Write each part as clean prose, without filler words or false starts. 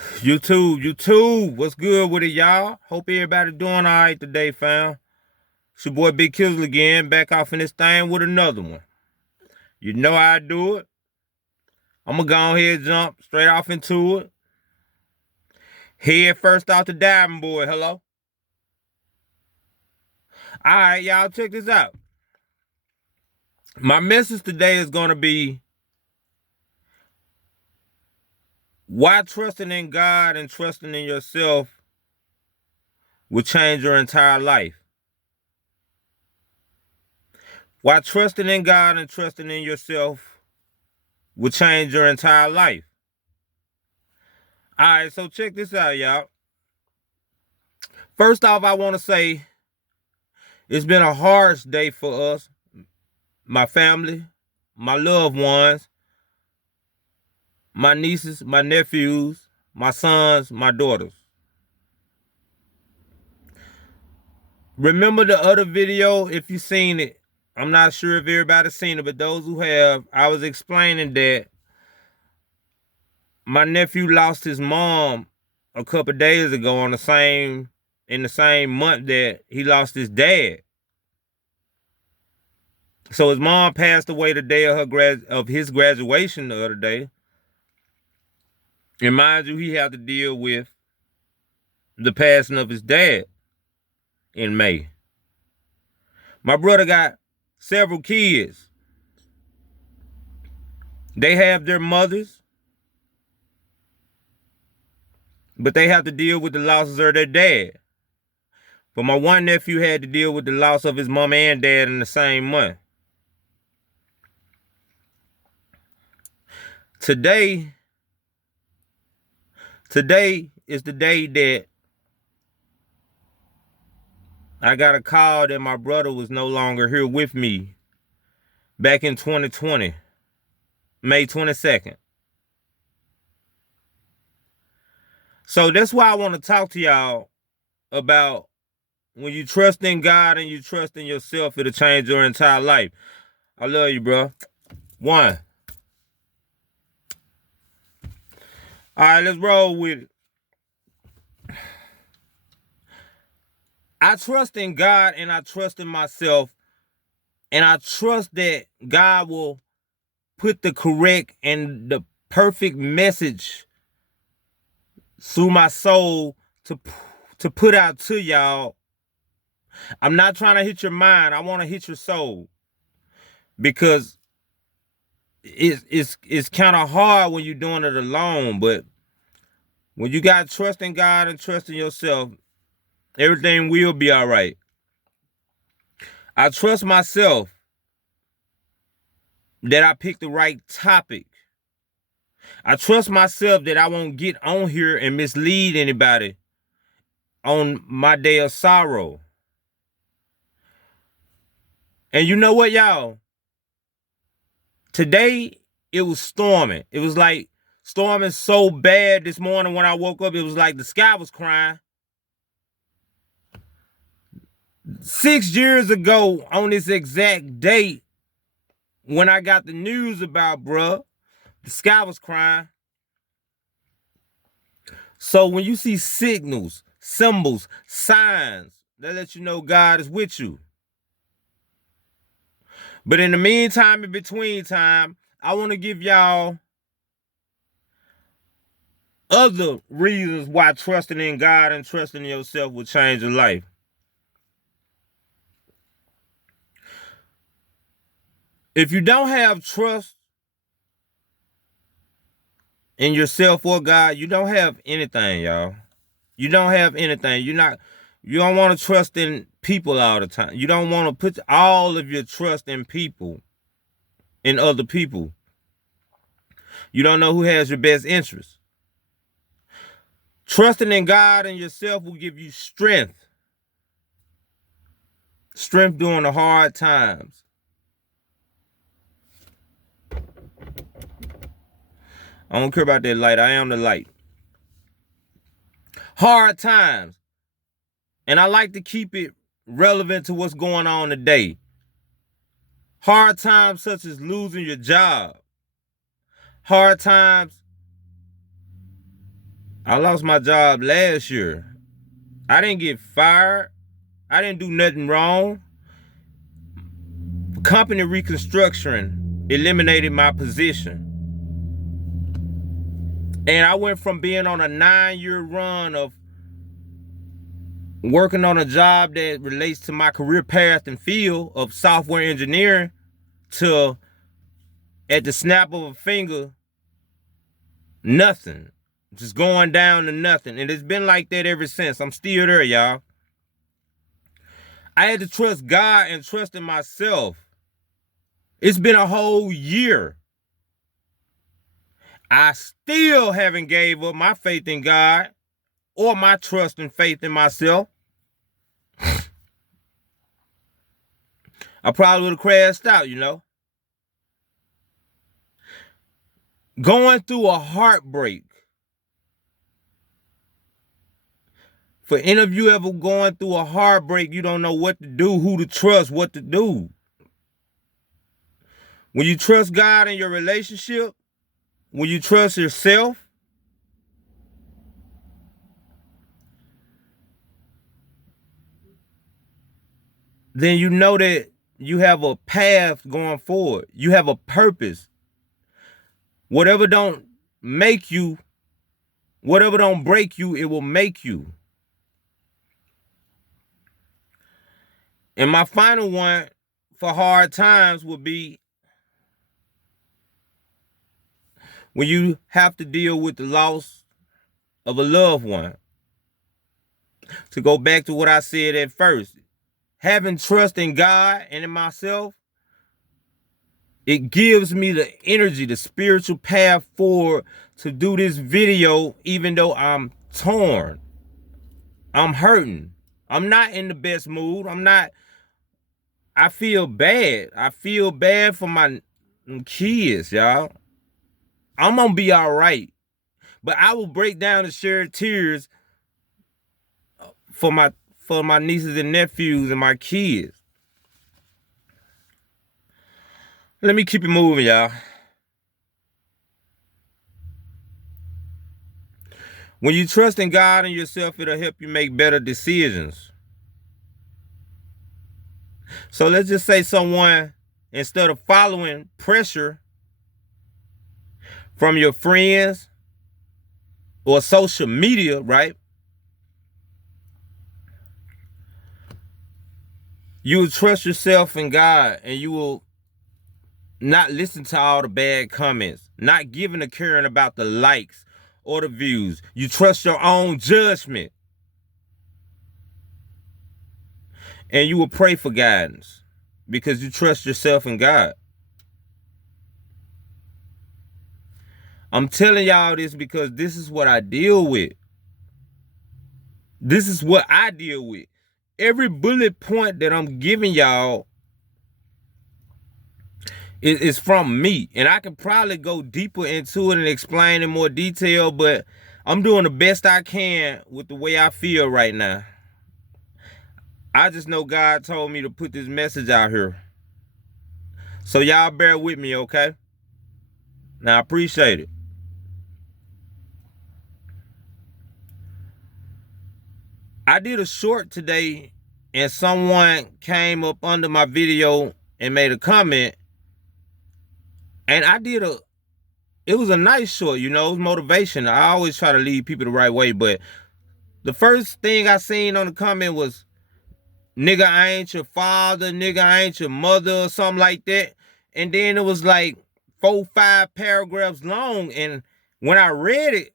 YouTube, what's good with it, y'all? Hope everybody doing all right today, fam. It's your boy Big Kizzle again, back off in this thing with another one. You know how I do it. I'm gonna go ahead and jump straight off into it. Head first off the diving board, hello? All right, y'all, check this out. My message today is gonna be why trusting in God and trusting in yourself will change your entire life. Why trusting in God and trusting in yourself will change your entire life. All right, so check this out, y'all. First off, I want to say it's been a harsh day for us, my family, my loved ones, my nieces, my nephews, my sons, my daughters. Remember the other video, if you've seen it? I'm not sure if everybody's seen it, but those who have, I was explaining that my nephew lost his mom a couple days ago in the same month that he lost his dad. So his mom passed away the day of his graduation the other day. And mind you, he had to deal with the passing of his dad in May. My brother got several kids. They have their mothers, but they have to deal with the losses of their dad. But my one nephew had to deal with the loss of his mom and dad in the same month. Today is the day that I got a call that my brother was no longer here with me back in 2020, May 22nd. So that's why I want to talk to y'all about when you trust in God and you trust in yourself, it'll change your entire life. I love you, bro. One. All right, let's roll with it. I trust in God and I trust in myself, and I trust that God will put the correct and the perfect message through my soul to put out to y'all. I'm not trying to hit your mind. I want to hit your soul, because it's kind of hard when you're doing it alone, but when you got trust in God and trust in yourself, everything will be all right. I trust myself that I picked the right topic. I trust myself that I won't get on here and mislead anybody on my day of sorrow. And you know what, y'all? Today, it was storming. It was like storming so bad this morning when I woke up, it was like the sky was crying. 6 years ago on this exact date, when I got the news about bruh, the sky was crying. So when you see signals, symbols, signs, that let you know God is with you. But in the meantime, in between time, I want to give y'all other reasons why trusting in God and trusting in yourself will change your life. If you don't have trust in yourself or God, you don't have anything, y'all. You don't have anything. You don't want to trust in people all the time. You don't want to put all of your trust in people, in other people. You don't know who has your best interest. Trusting in God and yourself will give you strength. Strength during the hard times. I don't care about that light. I am the light. Hard times. And I like to keep it relevant to what's going on today. Hard times such as losing your job. Hard times I lost my job last year. I didn't get fired. I didn't do nothing wrong. Company reconstruction eliminated my position. And I went from being on a 9-year run of working on a job that relates to my career path and field of software engineering to, at the snap of a finger, nothing. Just going down to nothing. And it's been like that ever since. I'm still there, y'all. I had to trust God and trust in myself. It's been a whole year. I still haven't gave up my faith in God or my trust and faith in myself. I probably would have crashed out, you know. Going through a heartbreak. For any of you ever going through a heartbreak, you don't know what to do, who to trust, what to do. When you trust God in your relationship, when you trust yourself, then you know that you have a path going forward. You have a purpose. Whatever don't make you, whatever don't break you, it will make you. And my final one for hard times would be when you have to deal with the loss of a loved one. To go back to what I said at first, having trust in God and in myself, it gives me the energy, the spiritual path forward to do this video, even though I'm torn. I'm hurting. I'm not in the best mood. I feel bad. I feel bad for my kids, y'all. I'm gonna be all right. But I will break down and share tears for my nieces and nephews and my kids. Let me keep it moving, y'all. When you trust in God and yourself, it'll help you make better decisions. So let's just say someone, instead of following pressure from your friends or social media, right? You will trust yourself in God, and you will not listen to all the bad comments, not giving a caring about the likes or the views. You trust your own judgment. And you will pray for guidance because you trust yourself in God. I'm telling y'all this because this is what I deal with. This is what I deal with. Every bullet point that I'm giving y'all is from me. And I can probably go deeper into it and explain in more detail, but I'm doing the best I can with the way I feel right now. I just know God told me to put this message out here. So y'all bear with me, okay? Now, I appreciate it. I did a short today, and someone came up under my video and made a comment. And it was a nice short, you know, it was motivation. I always try to lead people the right way, but the first thing I seen on the comment was, nigga, I ain't your father, nigga, I ain't your mother, or something like that. And then it was like 4-5 paragraphs long. And when I read it,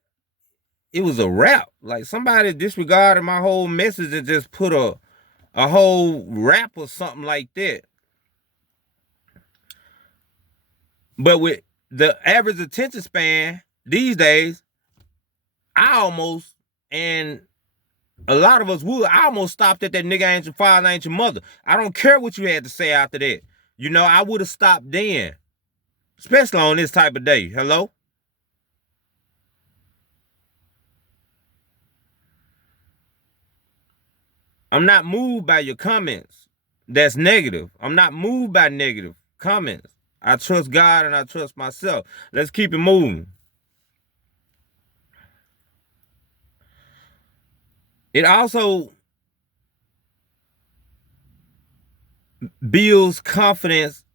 it was a rap. Like somebody disregarded my whole message and just put a whole rap or something like that. But with the average attention span these days, I almost, and a lot of us would, I almost stopped at that nigga ain't your father, ain't your mother. I don't care what you had to say after that. You know, I would have stopped then. Especially on this type of day. Hello? I'm not moved by your comments. That's negative. I'm not moved by negative comments. I trust God and I trust myself. Let's keep it moving. It also builds confidence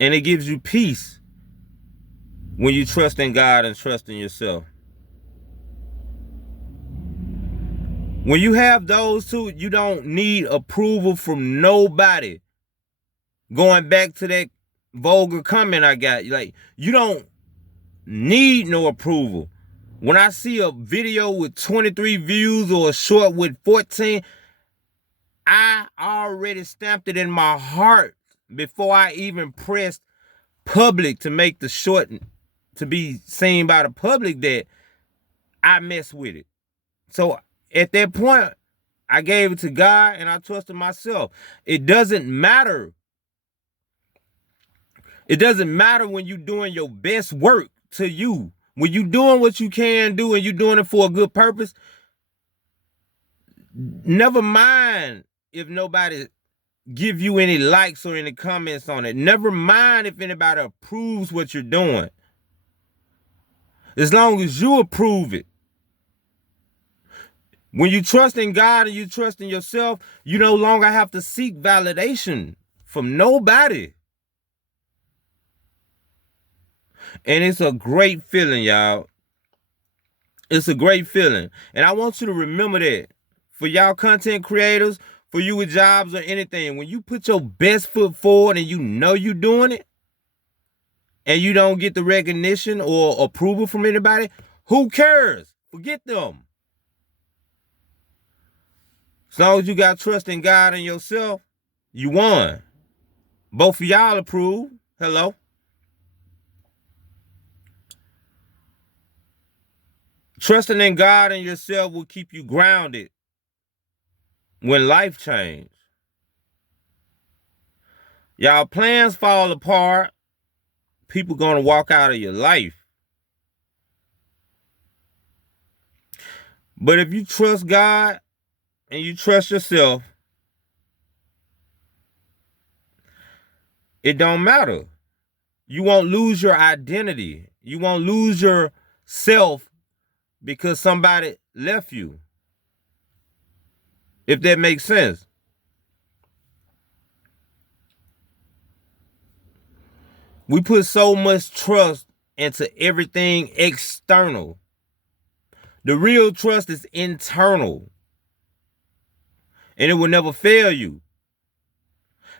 and it gives you peace when you trust in God and trust in yourself. When you have those two, you don't need approval from nobody. Going back to that vulgar comment I got, like, you don't need no approval. When I see a video with 23 views or a short with 14, I already stamped it in my heart before I even pressed public to make the short to be seen by the public that I mess with it. So at that point, I gave it to God and I trusted myself. It doesn't matter. It doesn't matter when you're doing your best work to you. When you're doing what you can do and you're doing it for a good purpose, never mind if nobody give you any likes or any comments on it. Never mind if anybody approves what you're doing. As long as you approve it. When you trust in God and you trust in yourself, you no longer have to seek validation from nobody. And it's a great feeling, y'all. It's a great feeling. And I want you to remember that. For y'all content creators, for you with jobs or anything, when you put your best foot forward and you know you're doing it, and you don't get the recognition or approval from anybody, who cares? Forget them. As long as you got trust in God and yourself, you won. Both of y'all approve. Hello. Trusting in God and yourself will keep you grounded when life changes. Y'all plans fall apart, people gonna walk out of your life. But if you trust God and you trust yourself, it don't matter. You won't lose your identity. You won't lose your self because somebody left you. If that makes sense. We put so much trust into everything external. The real trust is internal. And it will never fail you.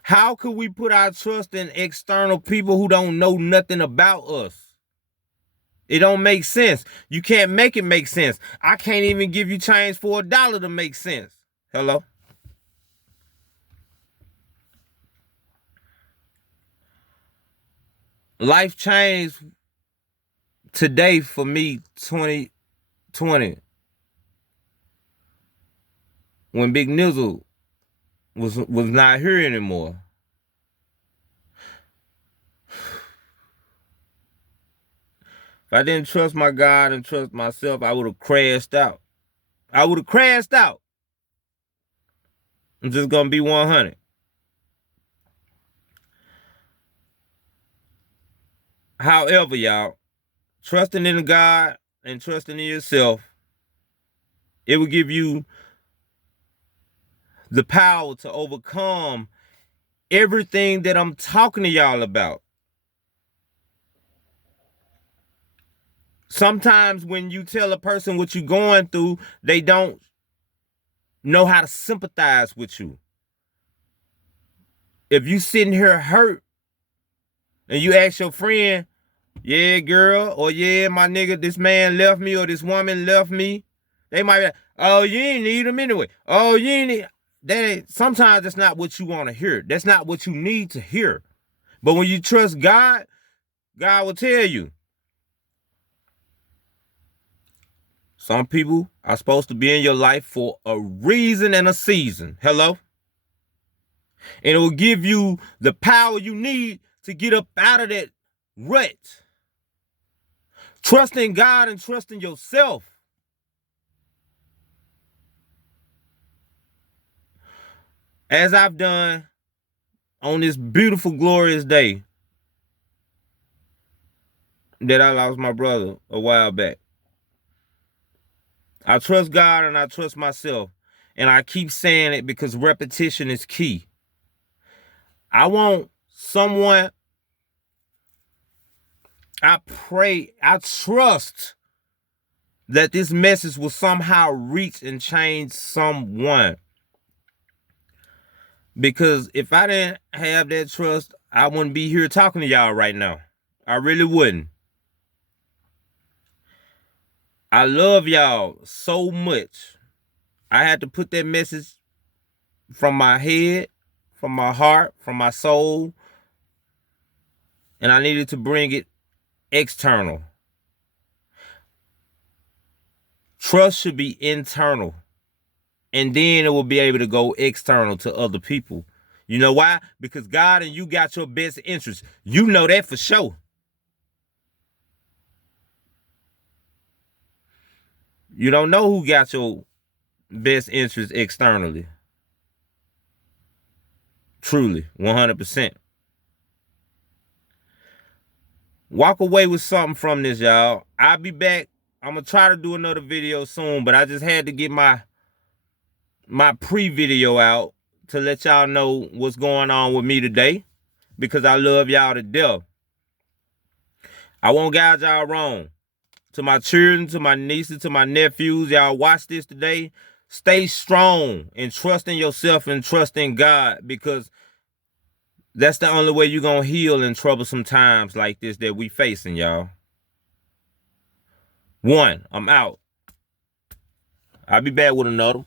How could we put our trust in external people who don't know nothing about us? It don't make sense. You can't make it make sense. I can't even give you change for $1 to make sense. Hello? Life changed today for me, 2020. When Big Nizzle was not here anymore. If I didn't trust my God and trust myself, I would have crashed out. I would have crashed out. I'm just going to be 100. However, y'all, trusting in God and trusting in yourself, it will give you the power to overcome everything that I'm talking to y'all about. Sometimes when you tell a person what you're going through, they don't know how to sympathize with you. If you sitting here hurt and you ask your friend, yeah, girl, or yeah, my nigga, this man left me or this woman left me, they might be like, oh, you ain't need them anyway. Oh, you ain't need. Sometimes that's not what you want to hear. That's not what you need to hear. But when you trust God, God will tell you. Some people are supposed to be in your life for a reason and a season. Hello? And it will give you the power you need to get up out of that rut. Trust in God and trust in yourself. As I've done on this beautiful, glorious day that I lost my brother a while back. I trust God and I trust myself. And I keep saying it because repetition is key. I want someone, I pray, I trust that this message will somehow reach and change someone. Because if I didn't have that trust, I wouldn't be here talking to y'all right now. I really wouldn't. I love y'all so much. I had to put that message from my head, from my heart, from my soul, and I needed to bring it external. Trust should be internal, and then it will be able to go external to other people. You know why? Because God and you got your best interests. You know that for sure. You don't know who got your best interests externally. Truly, 100%. Walk away with something from this, y'all. I'll be back. I'm going to try to do another video soon, but I just had to get my pre-video out to let y'all know what's going on with me today because I love y'all to death. I won't guide y'all wrong. To my children, to my nieces, to my nephews, y'all watch this today. Stay strong and trust in yourself and trust in God because that's the only way you're going to heal in troublesome times like this that we facing, y'all. I'm out. I'll be back with another.